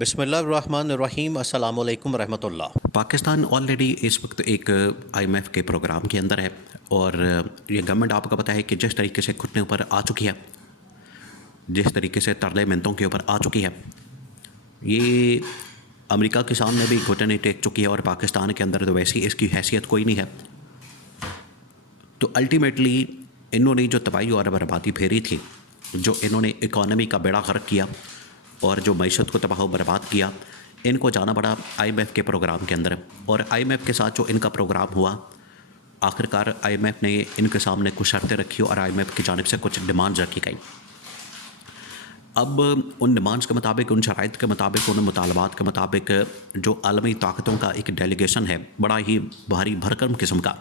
بسم اللہ الرحمن الرحیم، السلام علیکم ورحمۃ اللہ۔ پاکستان آلریڈی اس وقت ایک آئی ایم ایف کے پروگرام کے اندر ہے اور یہ گورنمنٹ آپ کو پتہ ہے کہ جس طریقے سے گھٹنے اوپر آ چکی ہے، جس طریقے سے ترلے منتوں کے اوپر آ چکی ہے، یہ امریکہ کے سامنے بھی گھٹنے ٹیک چکی ہے اور پاکستان کے اندر تو ویسی اس کی حیثیت کوئی نہیں ہے۔ تو الٹیمیٹلی انہوں نے جو تباہی اور بربادی پھیری تھی، جو انہوں نے اکانومی کا بیڑا غرق کیا اور جو معیشت کو تباہ و برباد کیا، ان کو جانا پڑا آئی ایم ایف کے پروگرام کے اندر۔ اور آئی ایم ایف کے ساتھ جو ان کا پروگرام ہوا، آخرکار آئی ایم ایف نے ان کے سامنے کچھ شرطیں رکھی اور آئی ایم ایف کی جانب سے کچھ ڈیمانڈز رکھی گئی۔ اب ان ڈیمانڈز کے مطابق، ان شرائط کے مطابق، ان مطالبات کے مطابق جو عالمی طاقتوں کا ایک ڈیلیگیشن ہے، بڑا ہی بھاری بھرکم قسم کا،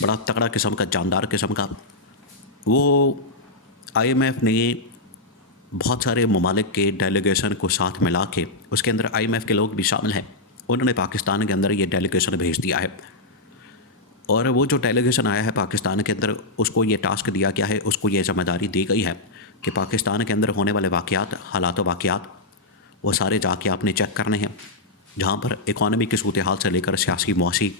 بڑا تگڑا قسم کا، جاندار قسم کا، وہ آئی ایم ایف نے بہت سارے ممالک کے ڈیلیگیشن کو ساتھ ملا کے، اس کے اندر آئی ایم ایف کے لوگ بھی شامل ہیں، انہوں نے پاکستان کے اندر یہ ڈیلیگیشن بھیج دیا ہے۔ اور وہ جو ڈیلیگیشن آیا ہے پاکستان کے اندر، اس کو یہ ٹاسک دیا گیا ہے، اس کو یہ ذمہ داری دی گئی ہے کہ پاکستان کے اندر ہونے والے واقعات، حالات و واقعات، وہ سارے جا کے آپ نے چیک کرنے ہیں، جہاں پر اکانومی کی صورتحال سے لے کر سیاسی معاشی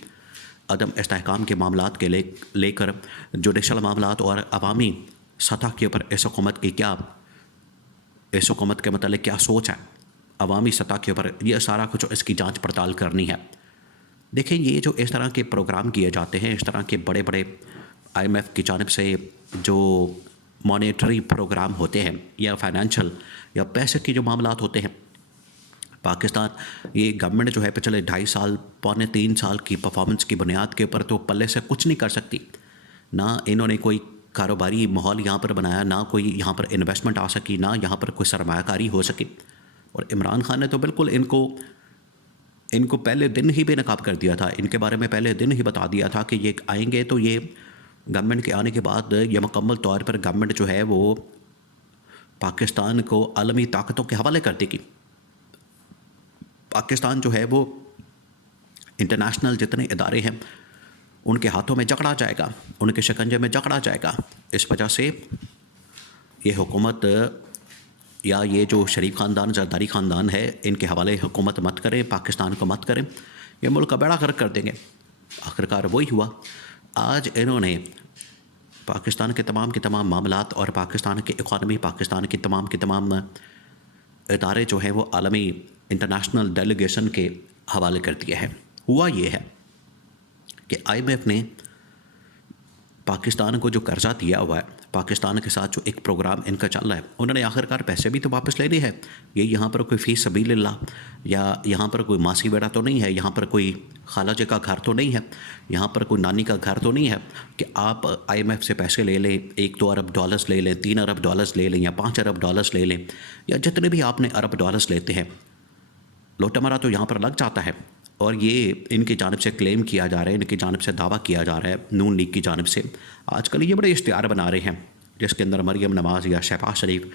عدم استحکام کے معاملات کے لے کر جوڈیشل معاملات اور عوامی سطح کے اوپر اس حکومت کی اس حکومت کے متعلق کیا سوچ ہے، عوامی سطح کے اوپر یہ سارا کچھ اس کی جانچ پڑتال کرنی ہے۔ دیکھیں، یہ جو اس طرح کے پروگرام کیے جاتے ہیں، اس طرح کے بڑے بڑے آئی ایم ایف کی جانب سے جو مانیٹری پروگرام ہوتے ہیں یا فائنینشل یا پیسے کے جو معاملات ہوتے ہیں، پاکستان یہ گورنمنٹ جو ہے پچھلے 2.5 سال، پونے 3 سال کی پرفارمنس کی بنیاد کے اوپر تو پلے سے کچھ نہیں کر سکتی۔ نہ انہوں نے کوئی کاروباری ماحول یہاں پر بنایا، نہ کوئی یہاں پر انویسٹمنٹ آ سکی، نہ یہاں پر کوئی سرمایہ کاری ہو سکی۔ اور عمران خان نے تو بالکل ان کو پہلے دن ہی بے نقاب کر دیا تھا، ان کے بارے میں پہلے دن ہی بتا دیا تھا کہ یہ آئیں گے تو یہ گورنمنٹ کے آنے کے بعد یہ مکمل طور پر گورنمنٹ جو ہے وہ پاکستان کو عالمی طاقتوں کے حوالے کر دے گی۔ پاکستان جو ہے وہ انٹرنیشنل جتنے ادارے ہیں ان کے ہاتھوں میں جکڑا جائے گا، ان کے شکنجے میں جکڑا جائے گا۔ اس وجہ سے یہ حکومت یا یہ جو شریف خاندان، زرداری خاندان ہے، ان کے حوالے حکومت مت کریں، پاکستان کو مت کریں، یہ ملک کا بیڑا غرق کر دیں گے۔ آخرکار وہی ہوا۔ آج انہوں نے پاکستان کے تمام معاملات اور پاکستان کی اکانومی، پاکستان کی تمام ادارے جو ہیں وہ عالمی انٹرنیشنل ڈیلیگیشن کے حوالے کر دیا ہے۔ ہوا یہ ہے کہ آئی ایم ایف نے پاکستان کو جو قرضہ دیا ہوا ہے، پاکستان کے ساتھ جو ایک پروگرام ان کا چل رہا ہے، انہوں نے آخرکار پیسے بھی تو واپس لینے ہیں۔ یہ یہاں پر کوئی فی سبیل اللہ یا یہاں پر کوئی ماسی بیڑا تو نہیں ہے، یہاں پر کوئی خالہ جی کا گھر تو نہیں ہے، یہاں پر کوئی نانی کا گھر تو نہیں ہے کہ آپ آئی ایم ایف سے پیسے لے لیں، 1-2 ارب ڈالرز لے لیں، 3 ارب ڈالرز لے لیں یا 5 ارب ڈالرز لے لیں، یا جتنے بھی آپ نے ارب ڈالرز لیتے ہیں، لوٹا مرا تو یہاں پر لگ جاتا ہے۔ اور یہ ان کی جانب سے کلیم کیا جا رہا ہے، ان کی جانب سے دعویٰ کیا جا رہا ہے نون لیگ کی جانب سے۔ آج کل یہ بڑے اشتہار بنا رہے ہیں جس کے اندر مریم نواز یا شہباز شریف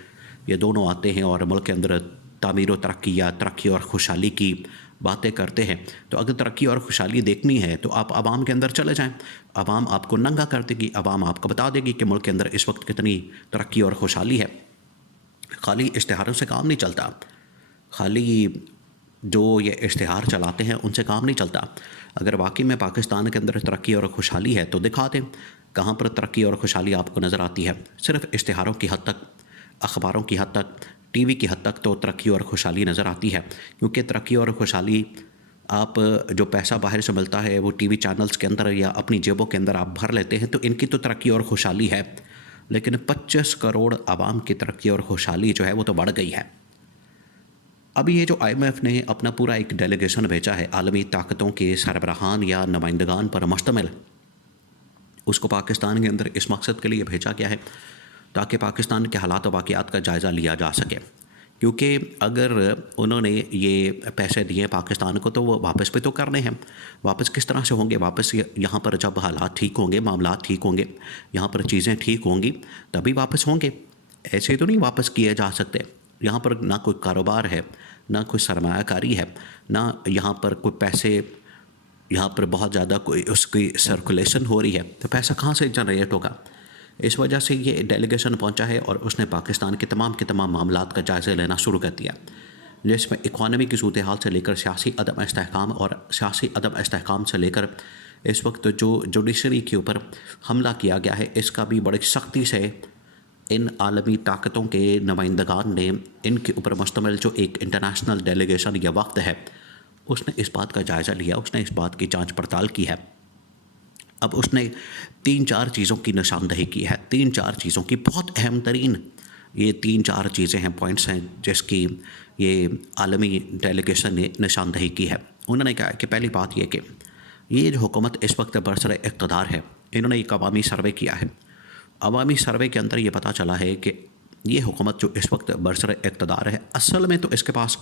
یہ دونوں آتے ہیں اور ملک کے اندر تعمیر و ترقی یا ترقی اور خوشحالی کی باتیں کرتے ہیں۔ تو اگر ترقی اور خوشحالی دیکھنی ہے تو آپ عوام کے اندر چلے جائیں، عوام آپ کو ننگا کر دے گی، عوام آپ کو بتا دے گی کہ ملک کے اندر اس وقت کتنی ترقی اور خوشحالی ہے۔ خالی اشتہاروں سے کام نہیں چلتا، خالی جو یہ اشتہار چلاتے ہیں ان سے کام نہیں چلتا۔ اگر واقعی میں پاکستان کے اندر ترقی اور خوشحالی ہے تو دکھا دیں کہاں پر ترقی اور خوشحالی آپ کو نظر آتی ہے۔ صرف اشتہاروں کی حد تک، اخباروں کی حد تک، ٹی وی کی حد تک تو ترقی اور خوشحالی نظر آتی ہے، کیونکہ ترقی اور خوشحالی آپ جو پیسہ باہر سے ملتا ہے وہ ٹی وی چینلز کے اندر یا اپنی جیبوں کے اندر آپ بھر لیتے ہیں، تو ان کی تو ترقی اور خوشحالی ہے، لیکن 25 کروڑ عوام کی ترقی اور خوشحالی جو ہے وہ تو بڑھ گئی ہے۔ ابھی یہ جو آئی ایم ایف نے اپنا پورا ایک ڈیلیگیشن بھیجا ہے عالمی طاقتوں کے سربراہان یا نمائندگان پر مشتمل، اس کو پاکستان کے اندر اس مقصد کے لیے بھیجا گیا ہے تاکہ پاکستان کے حالات و واقعات کا جائزہ لیا جا سکے۔ کیونکہ اگر انہوں نے یہ پیسے دیے پاکستان کو تو وہ واپس بھی تو کرنے ہیں۔ واپس کس طرح سے ہوں گے؟ واپس یہاں پر جب حالات ٹھیک ہوں گے، معاملات ٹھیک ہوں گے، یہاں پر چیزیں ٹھیک ہوں گی تبھی واپس ہوں گے، ایسے تو نہیں واپس کیے جا سکتے۔ یہاں پر نہ کوئی کاروبار ہے، نہ کوئی سرمایہ کاری ہے، نہ یہاں پر کوئی پیسے، یہاں پر بہت زیادہ کوئی اس کی سرکولیشن ہو رہی ہے، تو پیسہ کہاں سے جنریٹ ہوگا؟ اس وجہ سے یہ ڈیلیگیشن پہنچا ہے اور اس نے پاکستان کے تمام معاملات کا جائزہ لینا شروع کر دیا۔ جس میں اکانومی کی صورتحال سے لے کر سیاسی عدم استحکام اور سیاسی عدم استحکام سے لے کر اس وقت جو جوڈیشری کے اوپر حملہ کیا گیا ہے، اس کا بھی بڑی سختی سے ان عالمی طاقتوں کے نمائندگان نے ان کے اوپر مشتمل جو ایک انٹرنیشنل ڈیلیگیشن یا وقت ہے، اس نے اس بات کا جائزہ لیا، اس نے اس بات کی جانچ پڑتال کی ہے۔ اب اس نے 3-4 چیزوں کی نشاندہی کی ہے، 3-4 چیزوں کی بہت اہم ترین یہ 3-4 چیزیں ہیں، پوائنٹس ہیں جس کی یہ عالمی ڈیلیگیشن نے نشاندہی کی ہے۔ انہوں نے کہا کہ پہلی بات یہ کہ یہ جو حکومت اس وقت برسر اقتدار ہے، انہوں نے ایک عوامی سروے کیا ہے۔ عوامی سروے کے اندر یہ پتہ چلا ہے کہ یہ حکومت جو اس وقت برسر اقتدار ہے، اصل میں تو اس کے پاس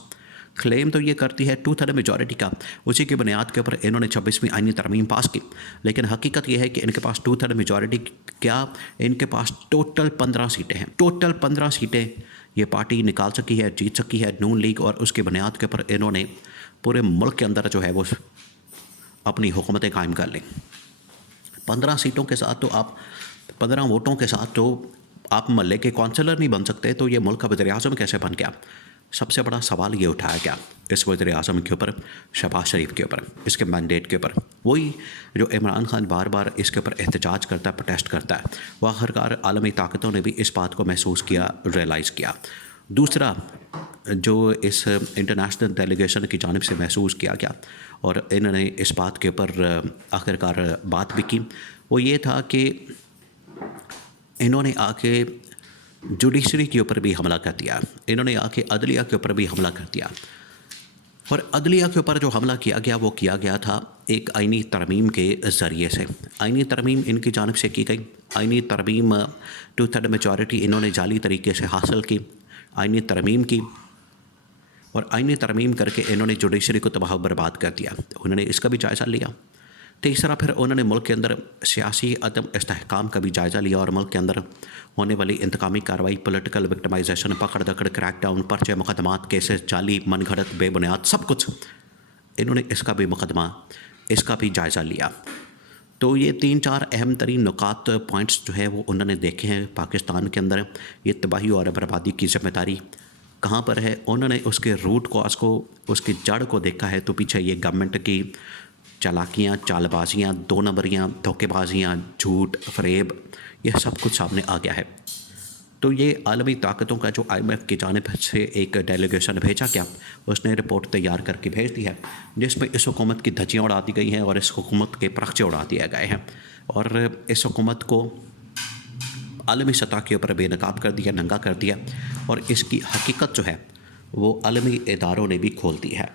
کلیم تو یہ کرتی ہے 2/3 میجورٹی کا، اسی کی بنیاد کے اوپر انہوں نے 26ویں آئینی ترمیم پاس کی، لیکن حقیقت یہ ہے کہ ان کے پاس 2/3 میجورٹی کیا، ان کے پاس ٹوٹل 15 سیٹیں ہیں، ٹوٹل 15 سیٹیں یہ پارٹی نکال سکی ہے، جیت سکی ہے نون لیگ، اور اس کی بنیاد کے اوپر انہوں نے پورے ملک کے اندر جو ہے وہ اپنی حکومتیں قائم کر لیں۔ 15 سیٹوں کے ساتھ تو آپ 15 ووٹوں کے ساتھ تو آپ محلے کے کونسلر نہیں بن سکتے، تو یہ ملک کا وزیر اعظم کیسے بن گیا؟ سب سے بڑا سوال یہ اٹھایا گیا اس وزیر اعظم کے اوپر، شہباز شریف کے اوپر، اس کے مینڈیٹ کے اوپر۔ وہی جو عمران خان بار بار اس کے اوپر احتجاج کرتا ہے، پروٹیسٹ کرتا ہے، وہ آخرکار عالمی طاقتوں نے بھی اس بات کو محسوس کیا، ریئلائز کیا۔ دوسرا جو اس انٹرنیشنل ڈیلیگیشن کی جانب سے محسوس کیا گیا اور انہوں نے اس بات کے اوپر آخرکار بات بھی کی، وہ یہ تھا کہ انہوں نے آ کے جوڈیشری کے اوپر بھی حملہ کر دیا، انہوں نے آ کے عدلیہ کے اوپر بھی حملہ کر دیا، اور عدلیہ کے اوپر جو حملہ کیا گیا وہ کیا گیا تھا ایک آئینی ترمیم کے ذریعے سے۔ آئینی ترمیم ان کی جانب سے کی گئی، آئینی ترمیم 2/3 میجورٹی انہوں نے جعلی طریقے سے حاصل کی، آئینی ترمیم کی، اور آئینی ترمیم کر کے انہوں نے جوڈیشری کو تباہ و برباد کر دیا۔ انہوں نے اس کا بھی جائزہ لیا۔ تیسرا پھر انہوں نے ملک کے اندر سیاسی عدم استحکام کا بھی جائزہ لیا، اور ملک کے اندر ہونے والی انتقامی کارروائی، پولیٹیکل وکٹمائزیشن، پکڑ دکڑ، کریک ڈاؤن، پرچے، مقدمات، کیسز، جعلی، من گھڑت، بے بنیاد، سب کچھ انہوں نے اس کا بھی مقدمہ، اس کا بھی جائزہ لیا۔ تو یہ 3-4 اہم ترین نکات، پوائنٹس جو ہے وہ انہوں نے دیکھے ہیں پاکستان کے اندر۔ یہ تباہی اور بربادی کی ذمہ داری کہاں پر ہے، انہوں نے اس کے روٹ کاز کو، اس کی جڑ کو دیکھا ہے، تو پیچھے یہ گورنمنٹ کی چالاکیاں، چال بازیاں، 2 نمبریاں، دھوکے بازیاں، جھوٹ، فریب، یہ سب کچھ سامنے آ گیا ہے۔ تو یہ عالمی طاقتوں کا جو IMF کی جانب سے ایک ڈیلیگیشن بھیجا گیا، اس نے رپورٹ تیار کر کے بھیج دی ہے، جس میں اس حکومت کی دھجیاں اڑا دی گئی ہیں اور اس حکومت کے پرخچے اڑا دیے گئے ہیں، اور اس حکومت کو عالمی سطح کے اوپر بے نقاب کر دیا، ننگا کر دیا، اور اس کی حقیقت جو ہے وہ عالمی اداروں نے بھی کھول دی ہے۔